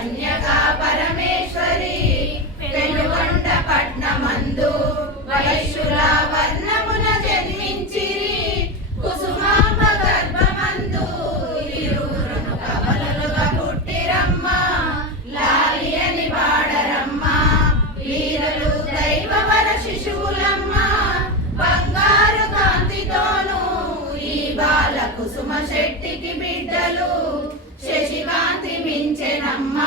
కన్యకా పరమేశ్వరి పెనుగొండ పట్నమందు వైశ్యుల వర్ణమున జన్మించిరి కుసుమాంబ గర్భమందు ఇరువురును కమలుగా పుట్టిరమ్మ లాలి అని వాడరమ్మ వీరులు దైవవర శిశువులమ్మ బంగారు కాంతితోను ఈ బాల కుసుమ శెట్టికి బిడ్డలు శశికాంతి మించెనమ్మ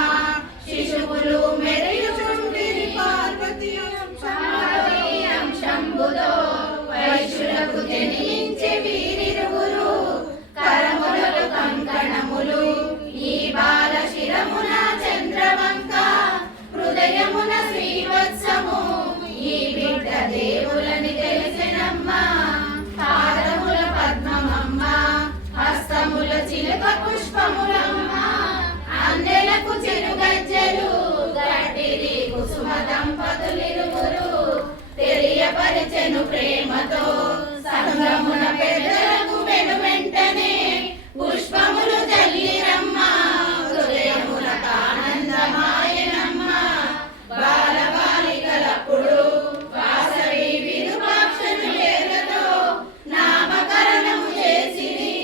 శిశువులు మెరియుచుండిరి పార్వతీ అంశంబులో వైశ్యులకు జనించే వీరిరువురు కరములకు కంకణములు ఈ బాల శిరమున చంద్రవంక హృదయమున శ్రీవత్సము ఈ బిడ్డ దేవులని తెలిసినమ్మ పాదముల పద్మమమ్మ హస్తముల చిలుక పుష్పములమ్మ అందెలకు చిరుగజ్జలు గట్టిరి కుసుమ దంపతులిరువురు తెలియపరిచెను ప్రేమతో సంగమున పెద్దలకు వెనువెంటనే పుష్పములు జల్లిరమ్మ హృదయముల ఆనందమాయనమ్మ బాలబాలికలప్పుడు వాసవి విరూపాక్షను పేరుతో నామకరణము చేసిరి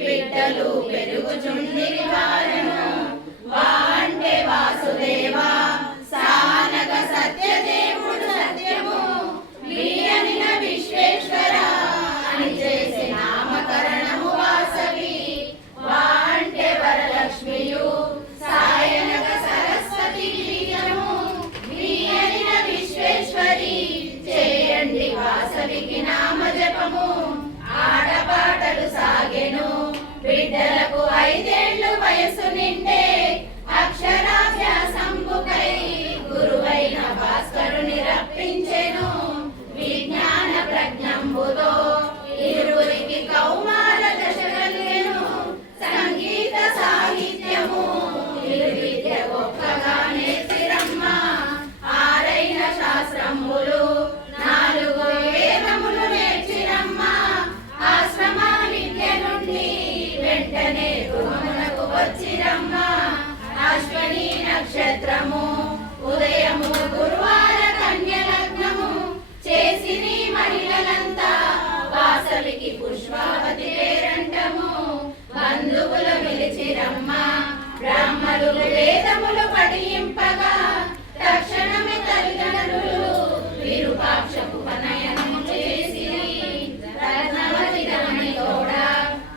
బిడ్డలు పెరుగుచుండిరి వారను వా అంటే వాసుదేవా సానక సత్యదేవుడు సత్యము వీరనిన విశ్వేశ్వర అని చేసి నామకరణము వాసవి వా అంటే వరలక్ష్మియు సాయనక సరస్వతి బీజము వీరనిన విశ్వేశ్వరి చేయండి వాసవికి నామ జపము ఆడపాటలు సాగెను బిడ్డలకు 5 ఏళ్ళు వయసు నిండే అక్షరాభ్యాసంబుకై గురువైన భాస్కరుని రప్పించెను విజ్ఞాన ప్రజ్ఞంబుతో ఇరువురికి కౌమార దశ కలిగెను సంగీత సాహిత్యము ఇరు విద్య గొప్పగా నేర్చిరమ్మ 6 శాస్త్రములు 4 వేదములు నేర్చిరమ్మ ఆశ్రమ విద్య నుండి వెంటనే గృహమునకు వచ్చిరమ్మ అశ్వని నక్షత్రము ఉదయము గురువార కన్య లగ్నము చేసిరి మహిళలంతా వాసవికి పుష్పావతి పేరంటము బంధువులు పిలిచిరమ్మ బ్రాహ్మణులు వేదములు పఠింపగా తక్షణమే తల్లిదండ్రులు విరూపాక్షకు ఉపనయనము చేసిరి రత్నవతి రమణి తోడ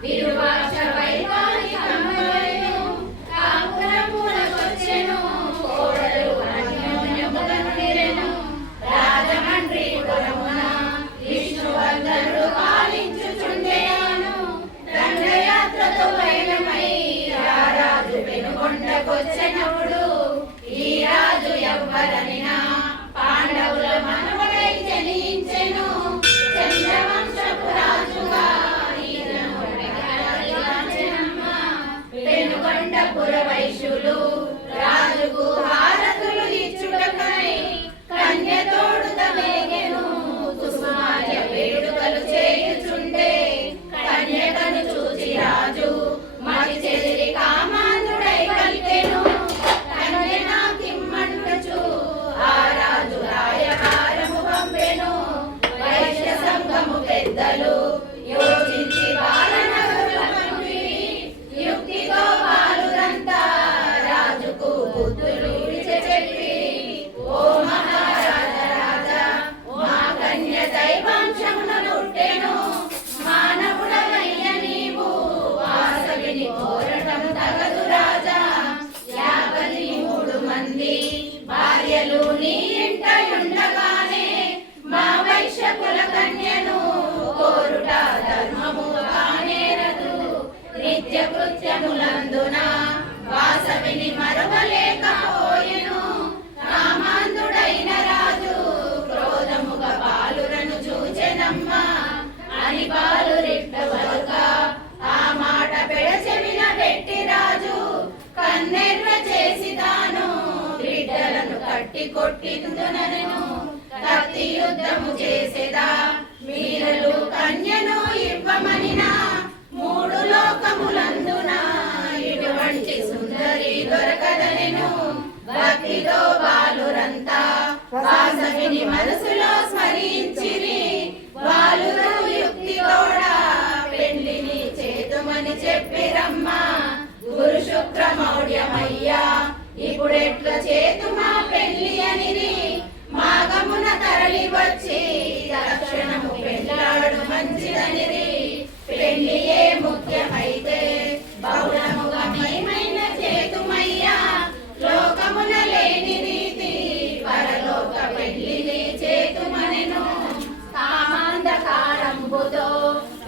విరూపాక్ష వైవాహికమయ్యెను కాపురమునకొచ్చెను కోడలు అన్యోన్యముగనుడిరెను రాజమండ్రి పురమున విష్ణువర్ధనుడు పాలించుచుండెను దండయాత్రతో వైనమై రారాజు పెనుగొండకొచ్చెనప్పుడు ఈ రాజు ఎవ్వరనినా పాండవుల మనవడై జనించెను చంద్రవంశపు రాజుగా పెనుగొండపుర వైశ్యులు రాజుకు హారతులు ఇచ్చుటకై కన్యతోడుగా వేగెను కుసుమార్య వేడుకలు చేయుచుండే కన్యకను చూచి రాజు మది చెదిరి కామాంధుడై కలిగెను కన్య నాకిమ్మంటుచు ఆ రాజు రాయబారము పంపెను వైశ్య సంఘము పెద్దలు యోచించి బాలనగరు పంపి యుక్తితో బాలురంతా రాజుకు బుద్ధులు చెప్పి ఓ మహారాజ రాజా మా కన్య దైవాంశమున పుట్టెను మానవుడవయ్య నీవు వాసవిని కోరటం తగదు రాజా 53 మంది భార్యలు నీ ఇంట ఉండగానే మా వైశ్య కుల కన్యను కోరుట ధర్మము కానేరదు నిత్య కృత్యములందున వాసవిని మరవలేకపోయెను కామాంధుడైన రాజు క్రోధముగా బాలురను చూచెనమ్మ అని బాలురిట్టవరుగా ఆ మాట పెడచెవిన పెట్టి రాజు కన్నెర్ర చేసి తాను బిడ్డలను కట్టి కొట్టిందునను కత్తి యుద్ధము చేసేదా వీరులు కన్యను ఇవ్వమనినా 3 లోకములందున ఇటువంటి సుందరి దొరకదనెను ఇప్పుడెట్ల చేతుమా పెళ్లి అనిరి మాగమున తరలి వచ్చి తక్షణము పెళ్ళాడు మంచిదనిరి పెళ్లియే ముఖ్యమైతే బహుళముగా మహిమైన చేతుమయ్యా లోకమున లేని రీతి పరలోక పెళ్లిని చేతుమనెను కామాంధకారంబుతో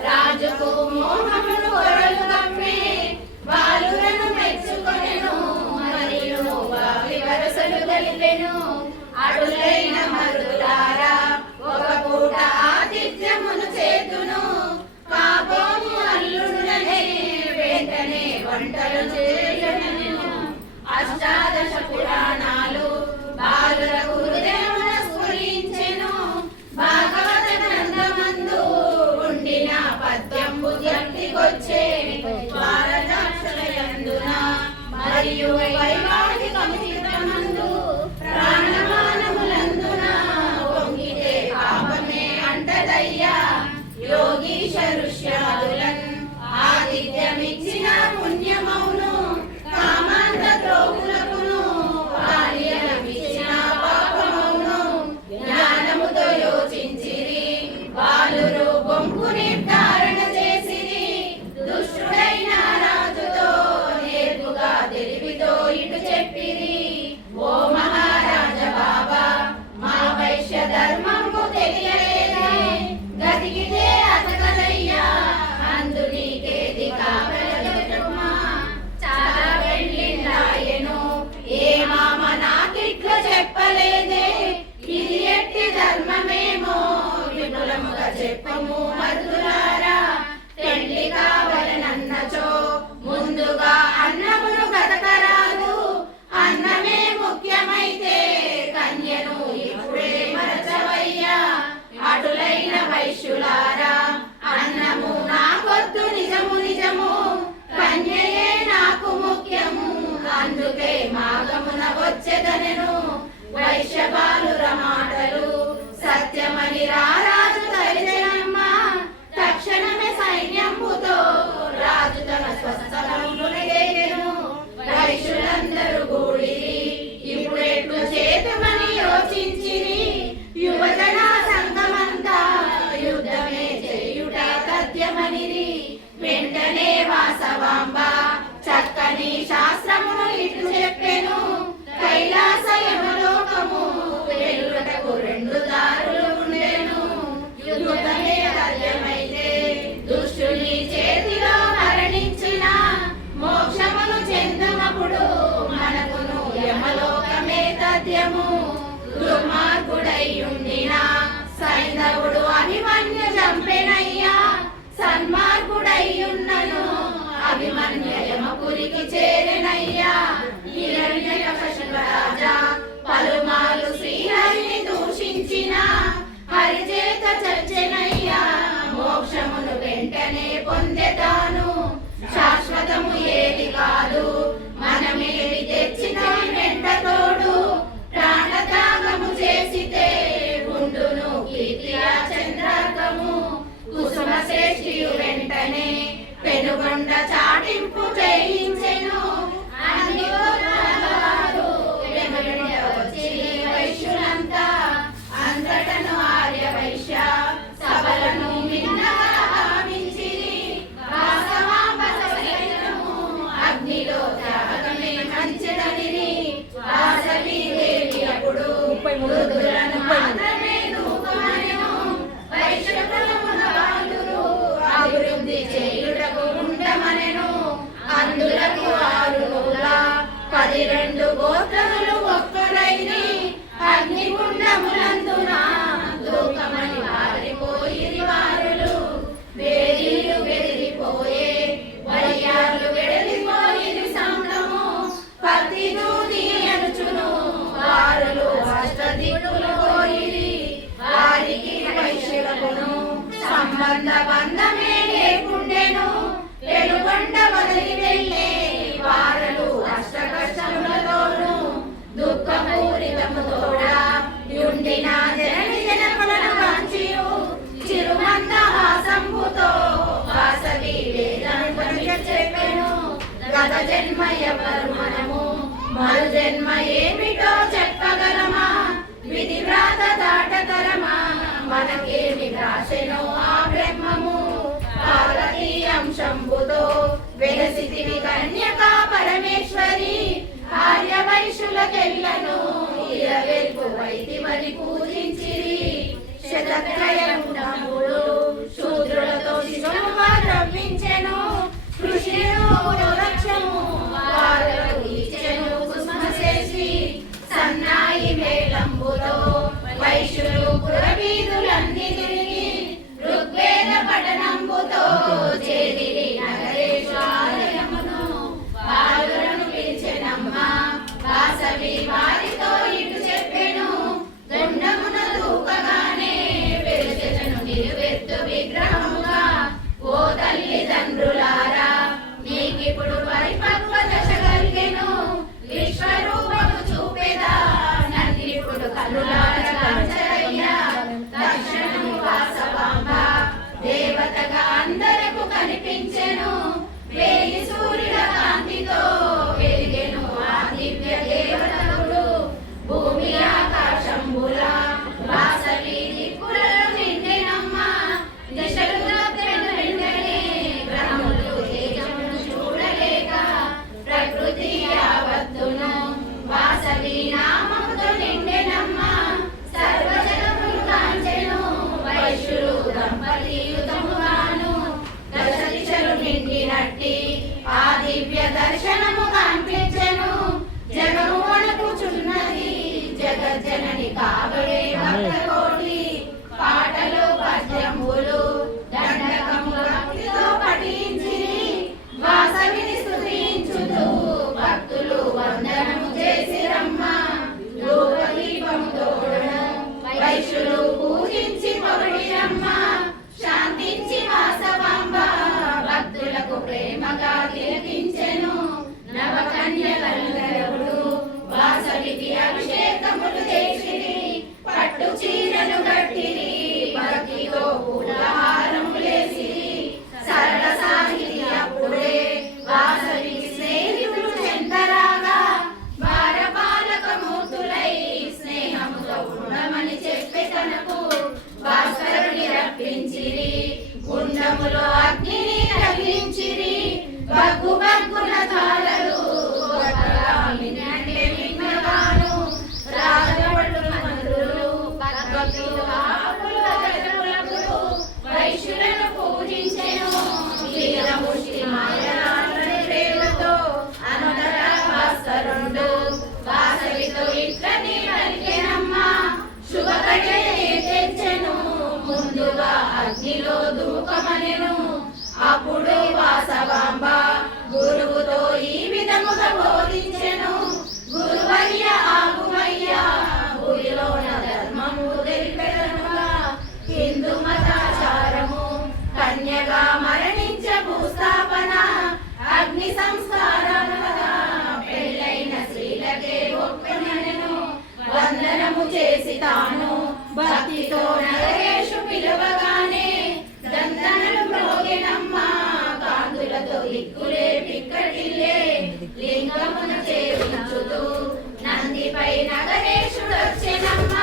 రాజుకు మోహమును కొరలు కమ్మే బాలురను మెచ్చుకొనెను మరియు వారి వరసలు గలిపెను అడులైన మరులారా ఒక పూట ఆతిథ్యమును చేతును కాబోము అల్లుడుననే వెంటనే వంటలు చేయను అష్టాదశ పురాణాలు బాలురకు హృదయమున స్ఫురించెను భాగవత గ్రంథమందు ఉండిన పద్యంబు జ్ఞప్తికొచ్చే ద్వారదాక్షలయందున మరియు వైవాహిక చిత్రమందు ప్రాణమానములందున వంగితే పాపమే అంటదయ్యా యోగీశ ఋష్యాదులన్ ఆతిథ్యమిచ్చిన పుణ్యమౌను కామాంధ ద్రోహులకును బాల్యమిచ్చిన పాపమౌను జ్ఞానముతో యోచించిరి బాలురు బొంకు నిర్ధారణ చేసిరి దుష్టుడైన రాజుతో నేర్పుగా తెలివితో ఇటు చెప్పిరి ఓ మహారాజ బాబా మా వైశ్య ధర్మము తెలియలేదే గతికితే అతకదయ్యా అందు నీకేది కావలమా చాలా వెళ్ళిండాయను ఏ మామ నాకిట్ల చెప్పలేదే ఇది ఎట్టి ధర్మమేమో విపులముగా చెప్పము మరుదులారా పెళ్లి కావలనన్నచో ముందుగా అన్నమును గతకరాదు అన్నమే ముఖ్యమైతే కన్యను ఇప్పుడే మరచవయ్యా అటులైన వైశ్యులారా అన్నము నాకొద్దు నిజము నిజము కన్యయే నాకు ముఖ్యము అందుకే మాగమున వచ్చెదనెను వైశ్య బాలుర మాటలు సత్యమని రారాజు తలిదెనమ్మ తక్షణమే సైన్యంబుతో రాజు తన స్వస్థలమునెగెను వైశ్యులందరూ కూడిరి ఇప్పుడెట్లు చేతుమని యోచించిరి యువజన సంఘమంతా యుద్ధమే చేయుట తథ్యమనిరి వెంటనే వాసవాంబ చక్కని శాస్త్రమును ఇట్లు చెప్పెను కైలాస యమలోకము వెళ్ళుటకు రెండు దారులు ఉండెను యుద్ధమే తథ్యమైతే దుష్టుని చేతిలో మరణించిన మోక్షమును చెందనప్పుడు మనకును యమలోకమే తథ్యము దుర్మార్గుడై ఉండిన సైంధవుడు అభిమన్యు చంపెనయ్యా సన్మార్గుడై ఉన్నను అభిమన్య యమపురికి చేరెనయ్యా హిరణ్యకశిప రాజా పలుమార్లు శ్రీహరిని దూషించిన హరిచేత చచ్చెనయ్యా మోక్షమును వెంటనే పొందెతాను శాశ్వతము ఏది కాదు మనమేమి తెచ్చితే వెంట తోడు ప్రాణత్యాగము చేసితే ఉండును కీర్తియా చంద్రార్కము కుసుమ శ్రేష్ఠియు వెంటనే పెనుగొండ చాటింపు చేయించెను అన్ని గోత్రాలవారు వెనువెంట వచ్చి వైశ్యులంతా అంతటను ఆర్య వైశ్య సభలను మిన్నగా భావించిరి వాసవాంబ సైన్యము అగ్నిలో త్యాగమే మంచిదనిరి వాసవి దేవి అప్పుడు మృదులను మాత్రమే దూకమనెను వైశ్య కులమున బాలురు అభివృద్ధి చేయుటకు ఉండమనెను అందులకు 12 గోత్రములు ఒక్కరైరి అగ్నిగుండములందున దూకమని వారిపోయిరి వారులు వేరీలు బెదిరిపోయే వయ్యాలు వెడలిపోయిరి సంఘము పతి దూది అనుచును వారులు అష్టదిక్కులు పోయిరి వారికి వైశ్యులకును సంబంధ బంధమే లేకుండెను వెలుగొండ వదిలి వెళ్ళే వారలు అష్ట కష్టములతోను దుఃఖపూరితముతోడా యుండిన జనని జనకులను కాంచియు చిరుమందహాసంబుతో వాసవి వేదను చెప్పెను గత జన్మ ఎవరు మనము మరు జన్మ ఏమిటో చెప్పగలమా, విధి వ్రాత దాటతరమా, మనకేమి రాసెనో ఆ బ్రహ్మము. పార్వతీ అంశంబుతో వెలసితివి కన్యకా పరమేశ్వరి, ఆర్య వైశ్యులకెల్లను ఇలవెల్పు వైదివని పూజించిరి. శతత్రయముండములు శూద్రులతో శిశువుగా రవ్వించెను, కృషిను లక్ష్యము వారలకు ఇచ్చెను కుసుమశేషి. సన్నాయి మేళంబుతో వైశ్యులు పురవీధులన్నీ తిరిగి, ఋగ్వేద పఠనంబుతో చేరిరి నగరేశాలయమును. బాలులను పిలిచెనమ్మ వాసవి వారితో ఇటు చెప్పెను, గుండమున దూకగానే వెలిచెను నిలువెత్తు విగ్రహముగా. ఓ తల్లిదండ్రులారా, నీకిప్పుడు పరిపక్వ దశ కలిగెను, విశ్వరూపము చూపెదా నన్నిప్పుడు కనులార కాంచరయ్యా. దర్శనము వాసవాంబ దేవతగా అందరకు కనిపించెను, వేయి సూర్యుల కాంతితో వెలిగెను ఆ దివ్య దేవతలు. భూమి ఆకాశంబుల వాసవి దిక్కులలో నిండెనమ్మ, దిశలు తప్పెను వెంటనే గ్రహములు తేజమును చూడలేక. ప్రకృతి యావత్తును వాసవి నామముతో నిండెనమ్మ, సర్వజగములు కాంచెను వైశ్యులు దంపతియుతముగాను. దశ దిశలు నిండినట్టి ఆ దివ్య దర్శనము కనిపించెను, జగము వణకుచున్నది జగజ్జనని కాబడే భక్తకోటి. పాటలు పద్యములు దండకము భక్తితో పఠించిరి, వాసవిని స్తుతించుతూ భక్తులు వందనము చేసిరమ్మ. ధూపదీపము తోడును వైశ్యులు పూజించి పొగిడిరమ్మ, శాంతించి వాసవాంబ భక్తులకు ప్రేమగా తిలకించెను. నవకన్యలందరూ వాసవికి అభిషేకములు చేసిరి, పట్టు చీరలు కట్టిరి, భక్తితో పూలహారములేసిరి. సరళ సాహితి అప్పుడే వాసవికి స్నేహితులు చెంతరాగా, భారపాలక మూర్తులై స్నేహముతో ఉండమని చెప్పి తనకు భాస్కరుని రప్పించిరి. గుండములో అగ్నిని రగిలించిరి, బగ్గు బగ్గున తాళలు రాజపట్టుల మంత్రులు భక్తులు ఆకుల గజములకులు వైశ్యులను పూజించెను. వీరముష్టి మాయలాలని ప్రేమతో అంతటా భాస్కరుండు వాసవితో ఇట్లని పలికెనమ్మ, శుభగడియనే తెచ్చెను ముందుగా అగ్నిలో దూకమనెను. అప్పుడు వాసవాంబ గురువుతో ఈ విధముగా బోధించెను, గురువయ్య ఆగుమయ్యా, గురిలోన ధర్మము తెలిపెదనుగా. హిందూ మతాచారము కన్యగా మరణించ భూస్థాపన, అగ్ని సంస్కారాలుగా పెళ్ళైన స్త్రీలకే ఒప్పెనెను. వందనము చేసి తాను భక్తితో నగరేషు పిలువగానే దండనలు మ్రోగెనమ్మ, కాంతులతో దిక్కులే పిక్కటిల్లే. లింగమున చేయించుతూ నందిపై నగరేశుడొచ్చెనమ్మ,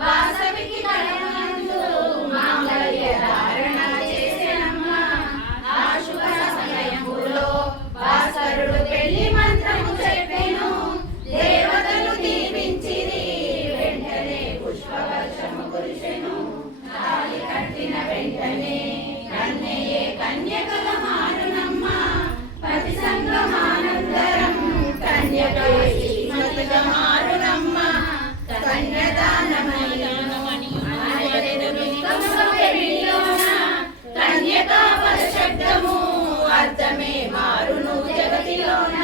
వాసవికి కళనందు మాంగళ్య ధారణ చేసెనమ్మ. ఆ శుభ సమయములో భాస్కరుడు పెళ్లి మంత్రము చెప్పెను, దేవతలు దీవించిరి, వెంటనే పుష్పవర్షము కురిసెను. తాళి కట్టిన వెంటనే కన్యయే కన్యకల మారునమ్మ, పతి సంగమానందరం కన్యకై శ్రీమతిగా మారునమ్మ. కన్యదానమని కన్యకా పద శబ్దము అర్థమే మారును జగతిలోన.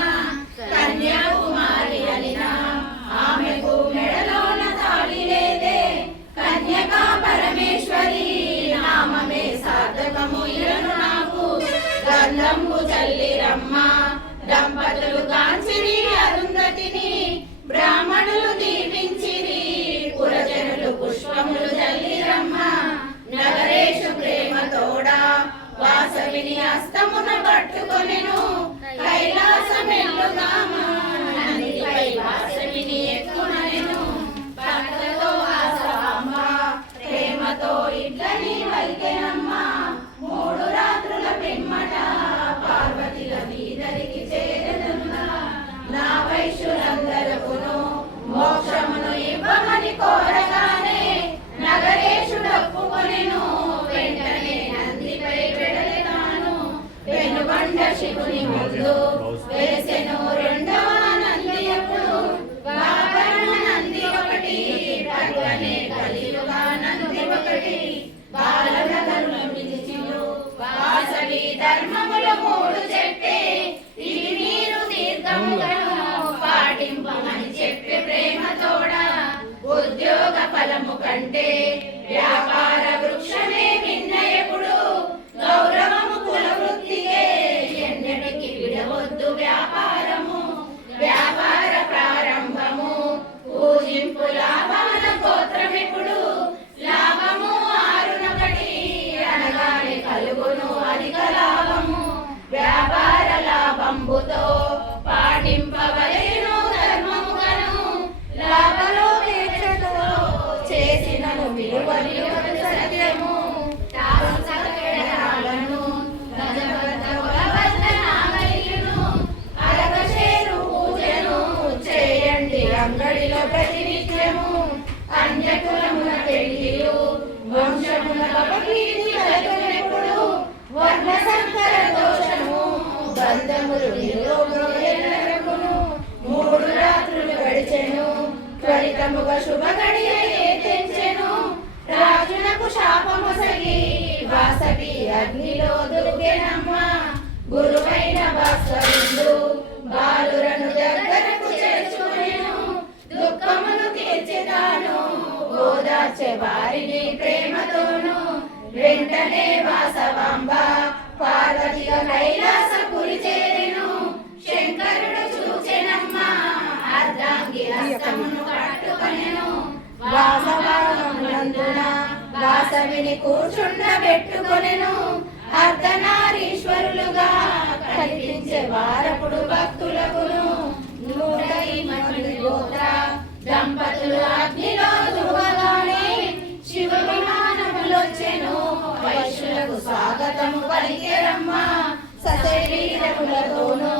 కన్యాకుమారి అనిన ఆమెకు మెడలోన తాళి లేదే, కన్యకా పరమేశ్వరి నామమే సార్థకము ఇరను నాకు. గంధంబు చల్లిరమ్మ దంపతులు కాంచిరి అరుంధతిని, బ్రాహ్మణులు దీవించిరి, పురజనులు పుష్పములు చల్లిరమ్మ. నగరేషు ప్రేమ తోడా వాసవిని హస్తమున పట్టుకొనెను, కైలాసమెల్లుగామ నందిపై ఫలము కంటే వ్యాపార వృక్షమే మిన్నయపుడు గౌరవము కుల వృత్తియే ఎన్నటికి విడవద్దు వ్యాపారము వ్యాపార ప్రారంభము పూజింపు లాభమున గోత్రమెప్పుడు లాభము ఆరునొకటి అనగానే కలుగును అధిక లాభము వ్యాపార లాభంబుతో పాటింపవలెను ధర్మముగను లాభలోపేక్షతో చేసినను విలువ సత్యము తాను గజబద్ధ కులబద్ధ నాగలియును అరగచేరు పూజను చేయండి అంగడిలో ప్రతినిత్యము అన్యకులమున పెళ్లియు వంశమున కీర్తి కలగనెప్పుడు వర్ణ సంకర దోషము బంధములు నిరోగును మూడు రాత్రులు గడిచెను త్వరితముగా శుభ గడియ తెంచెను రాజునకు శాపమొసగి వాసవి అగ్నిలో దుర్గెనమ్మ గురువైన భాస్కరుడు బాలురను దగ్గరకు చేర్చుకొనెను దుఃఖమును తీర్చెదాను ఓదార్చే వారిని ప్రేమతోను వెంటనే వాసవాంబ పార్వతిగా కైలాసపురి చేరెను శంకరుడు చూచెనమ్మ అర్ధాంగి హస్తమును పట్టుకొనెను వాసవానందున వాసవిని కూర్చుండబెట్టుకొనెను అర్ధనారీశ్వరులుగా కనిపించే వారపుడు భక్తులకును 108 గోత్ర దంపతులు అగ్నిలో దుర్గగానే శివ విమానములొచ్చెను వైశ్యులకు స్వాగతము పలికెరమ్మ సశరీరములతోనూ